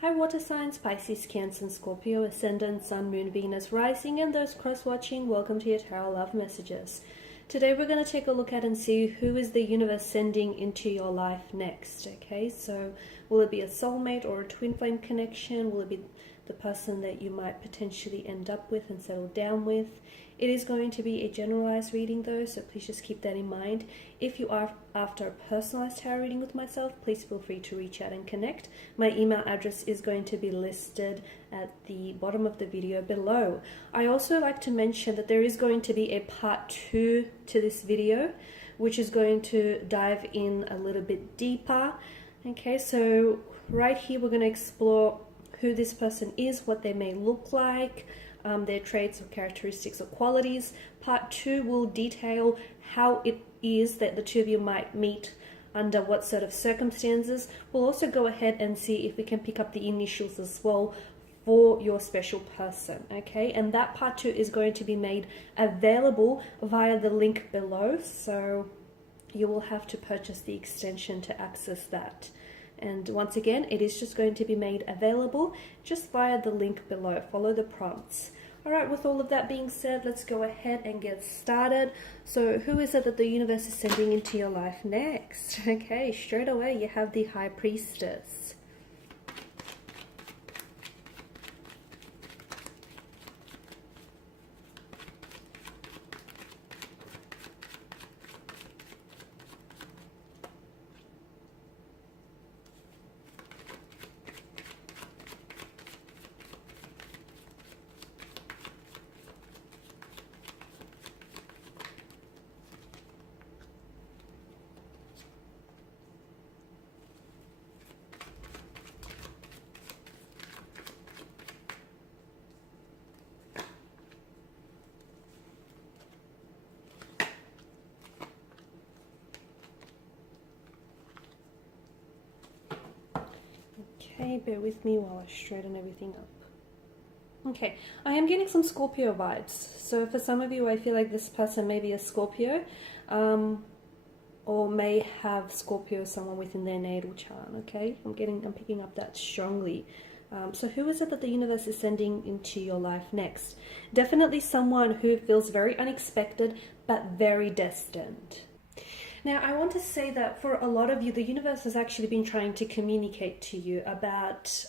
Hi water signs, Pisces, Cancer, and Scorpio, Ascendant, Sun, Moon, Venus, Rising, and those cross-watching, welcome to your Tarot Love Messages. Today we're going to take a look at and see who is the universe sending into your life next, okay? So will it be a soulmate or a twin flame connection? Will it be the person that you might potentially end up with and settle down with? It is going to be a generalized reading though, so please just keep that in mind. If you are after a personalized tarot reading with myself, please feel free to reach out and connect. My email address is going to be listed at the bottom of the video below. I also like to mention that there is going to be a part 2 to this video, which is going to dive in a little bit deeper. Okay, so right here we're going to explore who this person is, what they may look like, their traits or characteristics or qualities. Part 2 will detail how it is that the two of you might meet, under what sort of circumstances. We'll also go ahead and see if we can pick up the initials as well for your special person, okay? And that part 2 is going to be made available via the link below, so you will have to purchase the extension to access that. And once again, it is just going to be made available just via the link below. Follow the prompts. All right, with all of that being said, let's go ahead and get started. So who is it that the universe is sending into your life next? Okay, straight away you have the High Priestess. Okay, bear with me while I straighten everything up. Okay, I am getting some Scorpio vibes. So for some of you, I feel like this person may be a Scorpio, or may have Scorpio someone within their natal chart, okay? I'm picking up that strongly. So who is it that the universe is sending into your life next? Definitely someone who feels very unexpected, but very destined. Now, I want to say that for a lot of you, the universe has actually been trying to communicate to you about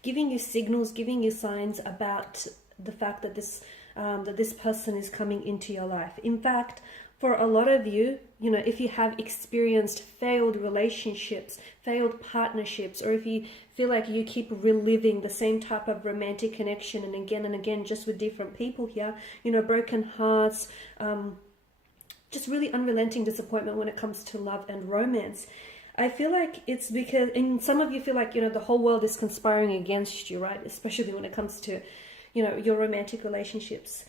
giving you signals, giving you signs about the fact that this person is coming into your life. In fact, for a lot of you, you know, if you have experienced failed relationships, failed partnerships, or if you feel like you keep reliving the same type of romantic connection and again, just with different people here, you know, broken hearts, just really unrelenting disappointment when it comes to love and romance. I feel like it's because, and some of you feel like, you know, the whole world is conspiring against you, right? Especially when it comes to, you know, your romantic relationships.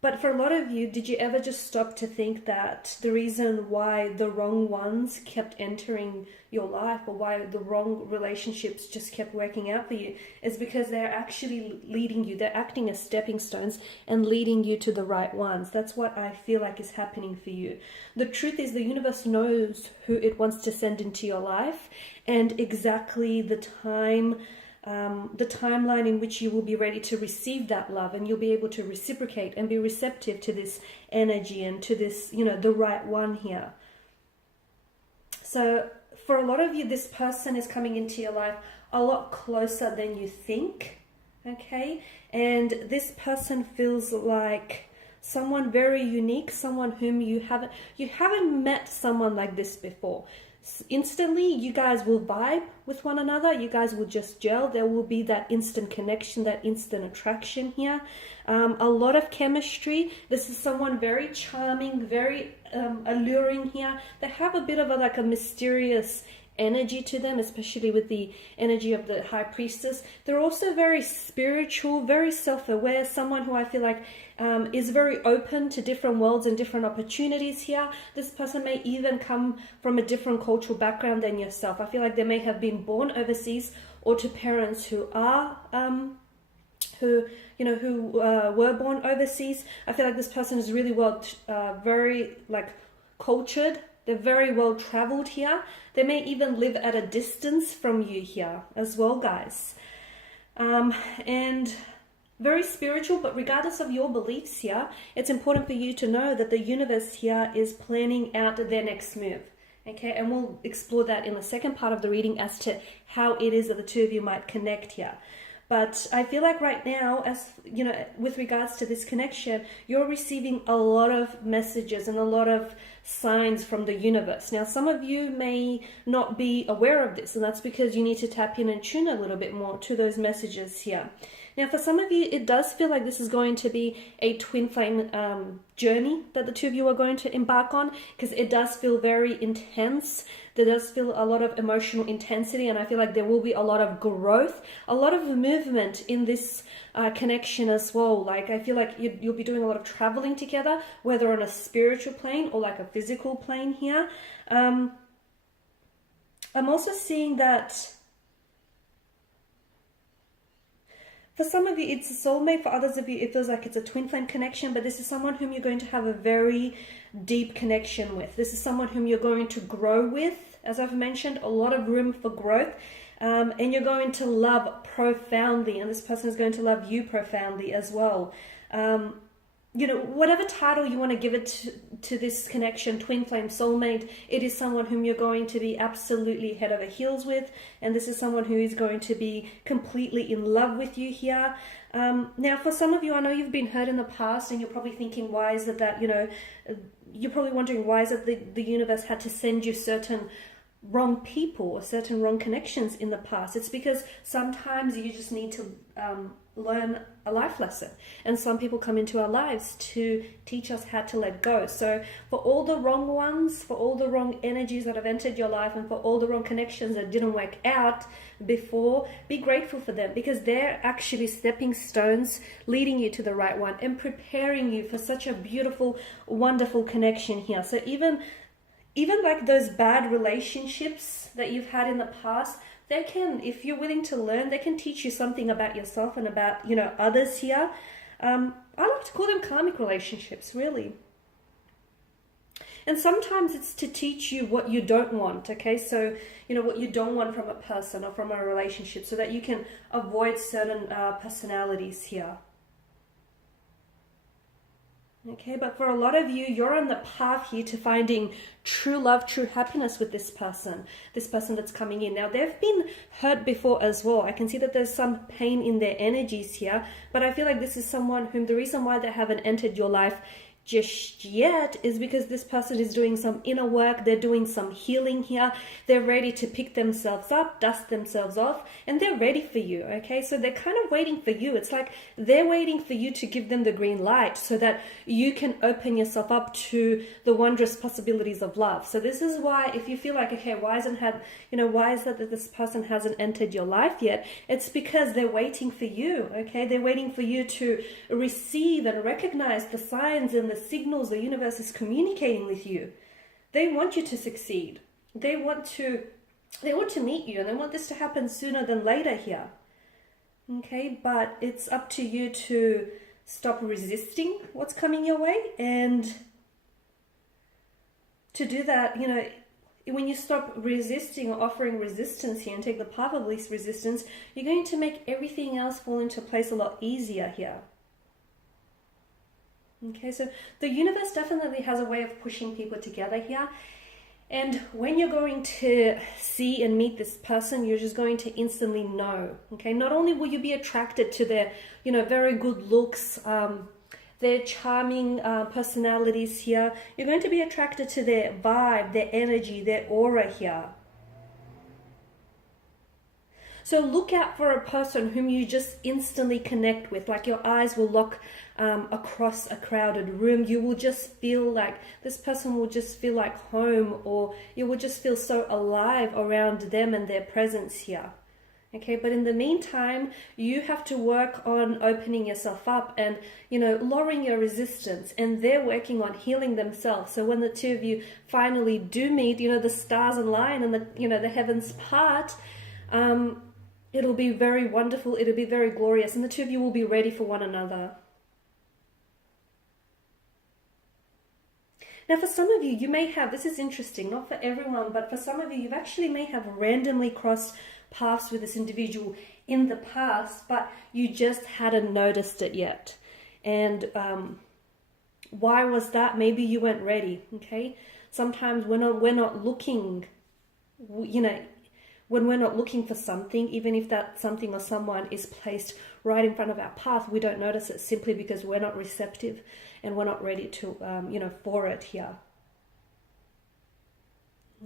But for a lot of you, did you ever just stop to think that the reason why the wrong ones kept entering your life, or why the wrong relationships just kept working out for you, is because they're actually leading you, they're acting as stepping stones and leading you to the right ones. That's what I feel like is happening for you. The truth is, the universe knows who it wants to send into your life, and exactly the timeline in which you will be ready to receive that love, and you'll be able to reciprocate and be receptive to this energy and to this, you know, the right one here. So for a lot of you, this person is coming into your life a lot closer than you think, okay? And this person feels like someone very unique, someone whom you haven't met someone like this before. Instantly, you guys will vibe with one another. You guys will just gel. There will be that instant connection, that instant attraction here. A lot of chemistry. This is someone very charming, very alluring here. They have a bit of a mysterious energy to them, especially with the energy of the High Priestess. They're also very spiritual, very self-aware, someone who I feel like is very open to different worlds and different opportunities here. This person may even come from a different cultural background than yourself. I feel like they may have been born overseas, or to parents who are who were born overseas. I feel like this person is really very cultured, They're very well traveled here. They may even live at a distance from you here as well, guys. And very spiritual, but regardless of your beliefs here, it's important for you to know that the universe here is planning out their next move. Okay, and we'll explore that in the second part of the reading as to how it is that the two of you might connect here. But I feel like right now, as you know, with regards to this connection, you're receiving a lot of messages and a lot of signs from the universe. Now, some of you may not be aware of this, and that's because you need to tap in and tune a little bit more to those messages here. Now, for some of you, it does feel like this is going to be a twin flame journey that the two of you are going to embark on, because it does feel very intense. There does feel a lot of emotional intensity, and I feel like there will be a lot of growth, a lot of movement in this connection as well. Like, I feel like you'll be doing a lot of traveling together, whether on a spiritual plane or like a physical plane here. I'm also seeing that for some of you, it's a soulmate. For others of you, it feels like it's a twin flame connection, but this is someone whom you're going to have a very deep connection with. This is someone whom you're going to grow with. As I've mentioned, a lot of room for growth, and you're going to love profoundly, and this person is going to love you profoundly as well. You know, whatever title you want to give it to this connection, twin flame, soulmate, it is someone whom you're going to be absolutely head over heels with, and this is someone who is going to be completely in love with you here. Now, for some of you, I know you've been hurt in the past, and you're probably thinking, why is it that, you know, you're probably wondering, why is it the universe had to send you certain wrong people or certain wrong connections in the past? It's because sometimes you just need to learn a life lesson, and some people come into our lives to teach us how to let go. So for all the wrong ones, for all the wrong energies that have entered your life, and for all the wrong connections that didn't work out before, be grateful for them, because they're actually stepping stones leading you to the right one and preparing you for such a beautiful, wonderful connection here. So even like those bad relationships that you've had in the past, they can, if you're willing to learn, they can teach you something about yourself and about, you know, others here. I like to call them karmic relationships, really. And sometimes it's to teach you what you don't want, okay? So, you know, what you don't want from a person or from a relationship, so that you can avoid certain personalities here. Okay, but for a lot of you, you're on the path here to finding true love, true happiness with this person that's coming in. Now, they've been hurt before as well. I can see that there's some pain in their energies here, but I feel like this is someone whom the reason why they haven't entered your life just yet is because this person is doing some inner work. They're doing some healing here. They're ready to pick themselves up, dust themselves off, and they're ready for you, okay? So they're kind of waiting for you. It's like they're waiting for you to give them the green light so that you can open yourself up to the wondrous possibilities of love. So this is why, if you feel like, okay, why is it that this person hasn't entered your life yet? It's because they're waiting for you, okay? They're waiting for you to receive and recognize the signs and the signals the universe is communicating with you. They want you to succeed. They want to meet you, and they want this to happen sooner than later here. Okay, but it's up to you to stop resisting what's coming your way, and to do that, you know, when you stop resisting or offering resistance here and take the path of least resistance, you're going to make everything else fall into place a lot easier here. Okay, so the universe definitely has a way of pushing people together here. And when you're going to see and meet this person, you're just going to instantly know. Okay, not only will you be attracted to their, you know, very good looks, their charming personalities here, you're going to be attracted to their vibe, their energy, their aura here. So look out for a person whom you just instantly connect with, like your eyes will lock across a crowded room. You will just feel like this person will just feel like home, or you will just feel so alive around them and their presence here. Okay, but in the meantime, you have to work on opening yourself up and, you know, lowering your resistance, and they're working on healing themselves. So when the two of you finally do meet, you know, the stars align and the, you know, the heavens part, it'll be very wonderful, it'll be very glorious, and the two of you will be ready for one another. Now, for some of you, you may have, this is interesting, not for everyone, but for some of you, you've actually may have randomly crossed paths with this individual in the past, but you just hadn't noticed it yet. And why was that? Maybe you weren't ready, okay? Sometimes we're not looking, you know, when we're not looking for something, even if that something or someone is placed right in front of our path, we don't notice it simply because we're not receptive and we're not ready to, for it here.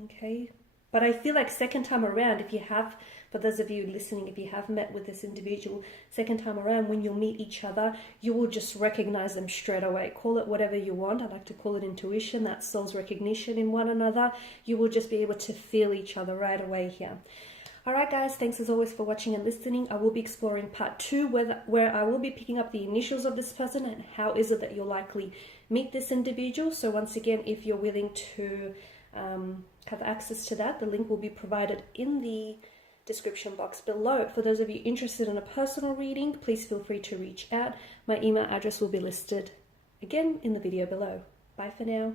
Okay. But I feel like second time around, if you have, for those of you listening, if you have met with this individual, second time around, when you'll meet each other, you will just recognize them straight away. Call it whatever you want. I like to call it intuition. That's soul's recognition in one another. You will just be able to feel each other right away here. All right, guys, thanks as always for watching and listening. I will be exploring part 2 where I will be picking up the initials of this person and how is it that you'll likely meet this individual. So once again, if you're willing to have access to that, the link will be provided in the description box below. For those of you interested in a personal reading, please feel free to reach out. My email address will be listed again in the video below. Bye for now.